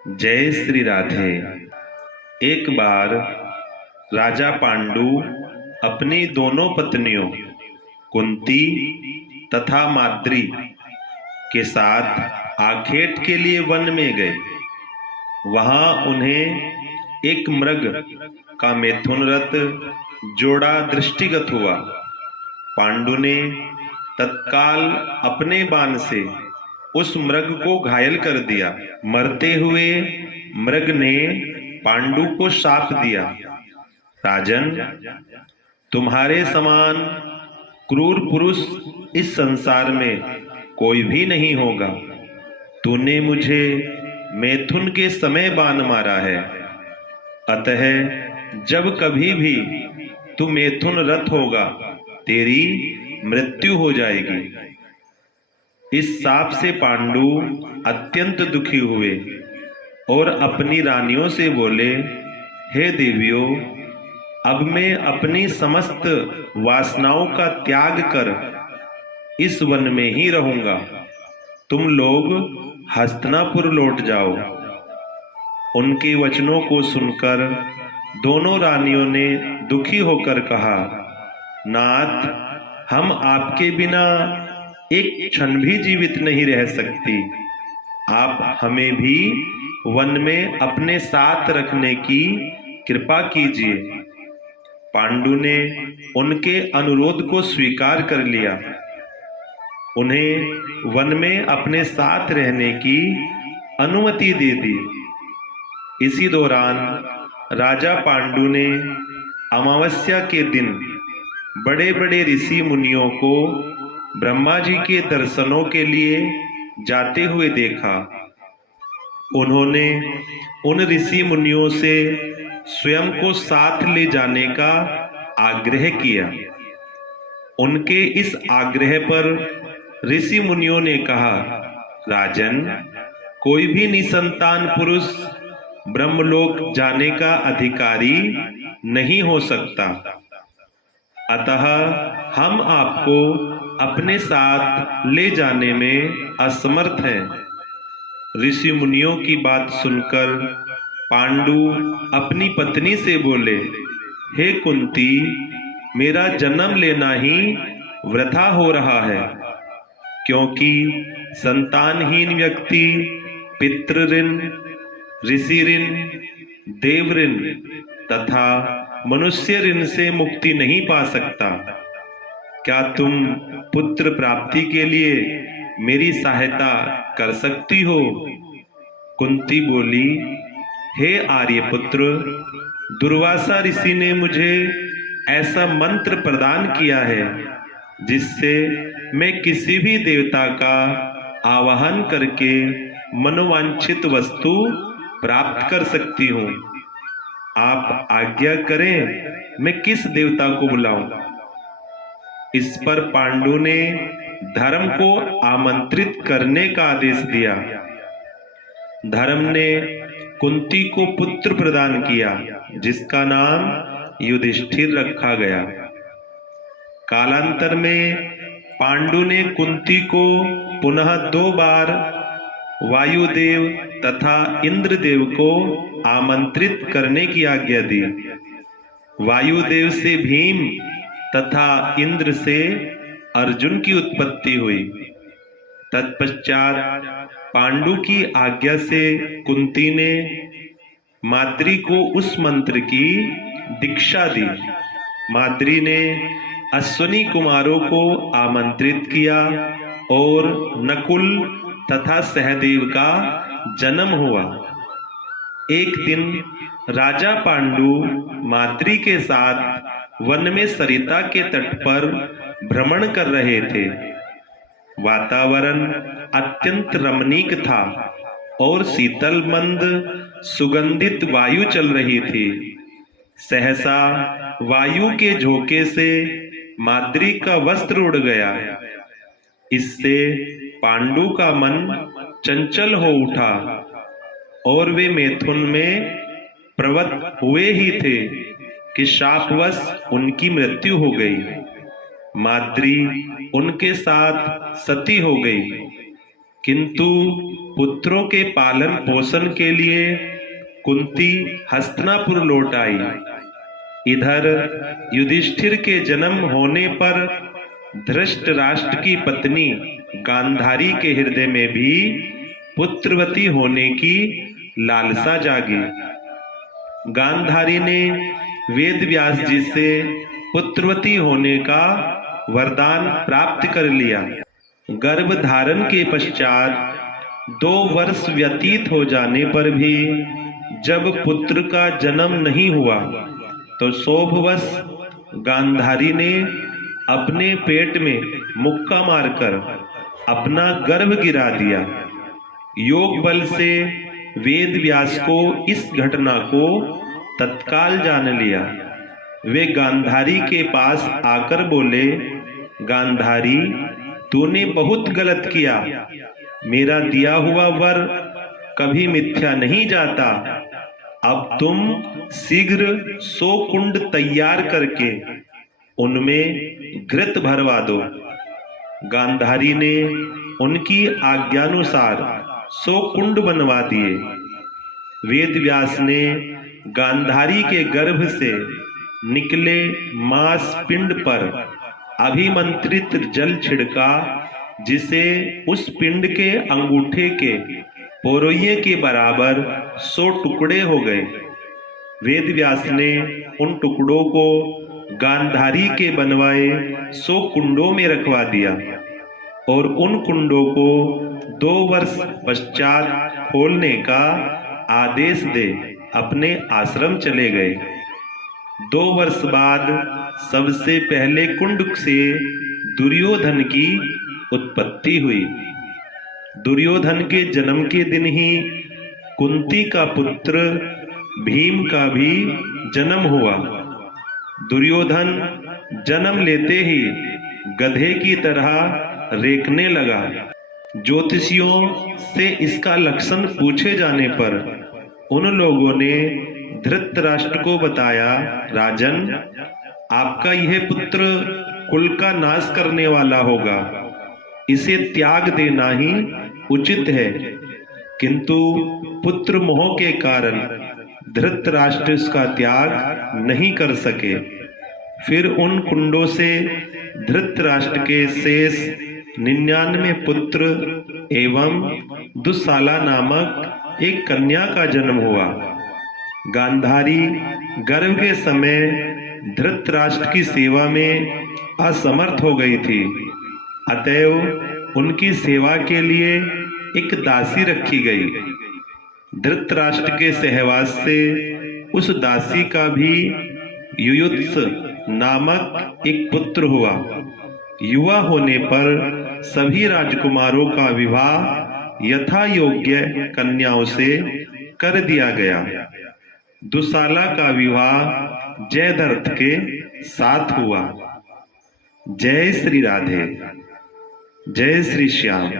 जय श्री राधे। एक बार राजा पांडु अपनी दोनों पत्नियों कुंती तथा माद्री के साथ आखेट के लिए वन में गए। वहां उन्हें एक मृग का मैथुनरत जोड़ा दृष्टिगत हुआ। पांडु ने तत्काल अपने बाण से उस मृग को घायल कर दिया। मरते हुए मृग ने पांडु को शाप दिया, राजन, तुम्हारे समान क्रूर पुरुष इस संसार में कोई भी नहीं होगा। तूने मुझे मैथुन के समय बाण मारा है, अतः जब कभी भी तू मैथुन रत होगा तेरी मृत्यु हो जाएगी। इस शाप से पांडु अत्यंत दुखी हुए और अपनी रानियों से बोले, हे देवियों, अब मैं अपनी समस्त वासनाओं का त्याग कर इस वन में ही रहूंगा। तुम लोग हस्तिनापुर लौट जाओ। उनके वचनों को सुनकर दोनों रानियों ने दुखी होकर कहा, नाथ, हम आपके बिना एक क्षण भी जीवित नहीं रह सकती। आप हमें भी वन में अपने साथ रखने की कृपा कीजिए। पांडु ने उनके अनुरोध को स्वीकार कर लिया। उन्हें वन में अपने साथ रहने की अनुमति दे दी। इसी दौरान राजा पांडु ने अमावस्या के दिन बड़े बड़े ऋषि मुनियों को ब्रह्मा जी के दर्शनों के लिए जाते हुए देखा। उन्होंने उन ऋषि मुनियों से स्वयं को साथ ले जाने का आग्रह किया। उनके इस आग्रह पर ऋषि मुनियों ने कहा, राजन, कोई भी निसंतान पुरुष ब्रह्मलोक जाने का अधिकारी नहीं हो सकता, अतः हम आपको अपने साथ ले जाने में असमर्थ हैं। ऋषि मुनियों की बात सुनकर पांडु अपनी पत्नी से बोले, हे कुंती, मेरा जन्म लेना ही वृथा हो रहा है, क्योंकि संतानहीन व्यक्ति पितृ ऋण, ऋषि ऋण, देव ऋण तथा मनुष्य ऋण से मुक्ति नहीं पा सकता। क्या तुम पुत्र प्राप्ति के लिए मेरी सहायता कर सकती हो? कुंती बोली, हे आर्यपुत्र, दुर्वासा ऋषि ने मुझे ऐसा मंत्र प्रदान किया है जिससे मैं किसी भी देवता का आवाहन करके मनोवांछित वस्तु प्राप्त कर सकती हूँ। आप आज्ञा करें, मैं किस देवता को बुलाऊं? इस पर पांडु ने धर्म को आमंत्रित करने का आदेश दिया। धर्म ने कुंती को पुत्र प्रदान किया, जिसका नाम युधिष्ठिर रखा गया। कालांतर में पांडु ने कुंती को पुनः 2 बार वायुदेव तथा इंद्रदेव को आमंत्रित करने की आज्ञा दी। वायुदेव से भीम तथा इंद्र से अर्जुन की उत्पत्ति हुई। तत्पश्चात पांडु की आज्ञा से कुंती ने माद्री को उस मंत्र की दीक्षा दी। माद्री ने अश्विनी कुमारों को आमंत्रित किया और नकुल तथा सहदेव का जन्म हुआ। एक दिन राजा पांडु माद्री के साथ वन में सरिता के तट पर भ्रमण कर रहे थे। वातावरण अत्यंत रमणीक था और शीतल मंद सुगंधित वायु चल रही थी। सहसा वायु के झोंके से माद्री का वस्त्र उड़ गया। इससे पांडु का मन चंचल हो उठा और वे मैथुन में प्रवृत्त हुए ही थे कि शापवश उनकी मृत्यु हो गई। माद्री उनके साथ सती हो गई। किंतु पुत्रों के पालन पोषण के लिए कुंती हस्तिनापुर लौट आई। इधर युधिष्ठिर के जन्म होने पर धृतराष्ट्र की पत्नी गांधारी के हृदय में भी पुत्रवती होने की लालसा जागी। गांधारी ने वेद व्यास जी से पुत्रवती होने का वरदान प्राप्त कर लिया। गर्भ धारण के पश्चात 2 वर्ष व्यतीत हो जाने पर भी जब पुत्र का जन्म नहीं हुआ तो शोभवश गांधारी ने अपने पेट में मुक्का मारकर अपना गर्भ गिरा दिया। योग बल से वेद व्यास को इस घटना को तत्काल जान लिया। वे गांधारी के पास आकर बोले, गांधारी, तूने बहुत गलत किया। मेरा दिया हुआ वर कभी मिथ्या नहीं जाता। अब तुम शीघ्र 100 कुंड तैयार करके उनमें घृत भरवा दो। गांधारी ने उनकी आज्ञानुसार 100 कुंड बनवा दिए। वेद व्यास ने गांधारी के गर्भ से निकले मांस पिंड पर अभिमंत्रित जल छिड़का, जिसे उस पिंड के अंगूठे के पोरोये के बराबर 100 टुकड़े हो गए। वेद व्यास ने उन टुकड़ों को गांधारी के बनवाए 100 कुंडों में रखवा दिया और उन कुंडों को 2 वर्ष पश्चात खोलने का आदेश दे अपने आश्रम चले गए। 2 वर्ष बाद सबसे पहले कुंड से दुर्योधन की उत्पत्ति हुई। दुर्योधन के जन्म के दिन ही कुंती का पुत्र भीम का भी जन्म हुआ। दुर्योधन जन्म लेते ही गधे की तरह रेंकने लगा। ज्योतिषियों से इसका लक्षण पूछे जाने पर उन लोगों ने धृतराष्ट्र को बताया, राजन, आपका यह पुत्र कुल का नाश करने वाला होगा। इसे त्याग देना ही उचित है। किंतु पुत्र मोह के कारण धृतराष्ट्र इसका त्याग नहीं कर सके। फिर उन कुंडों से धृतराष्ट्र के शेष 99 पुत्र एवं दुशाला नामक एक कन्या का जन्म हुआ। गांधारी गर्भ के समय धृतराष्ट्र की सेवा में असमर्थ हो गई थी। अतएव उनकी सेवा के लिए एक दासी रखी गई। धृतराष्ट्र के सहवास से उस दासी का भी युयुत्स नामक एक पुत्र हुआ। युवा होने पर सभी राजकुमारों का विवाह यथा योग्य कन्याओं से कर दिया गया। दुशाला का विवाह जयद्रथ के साथ हुआ। जय श्री राधे, जय श्री श्याम।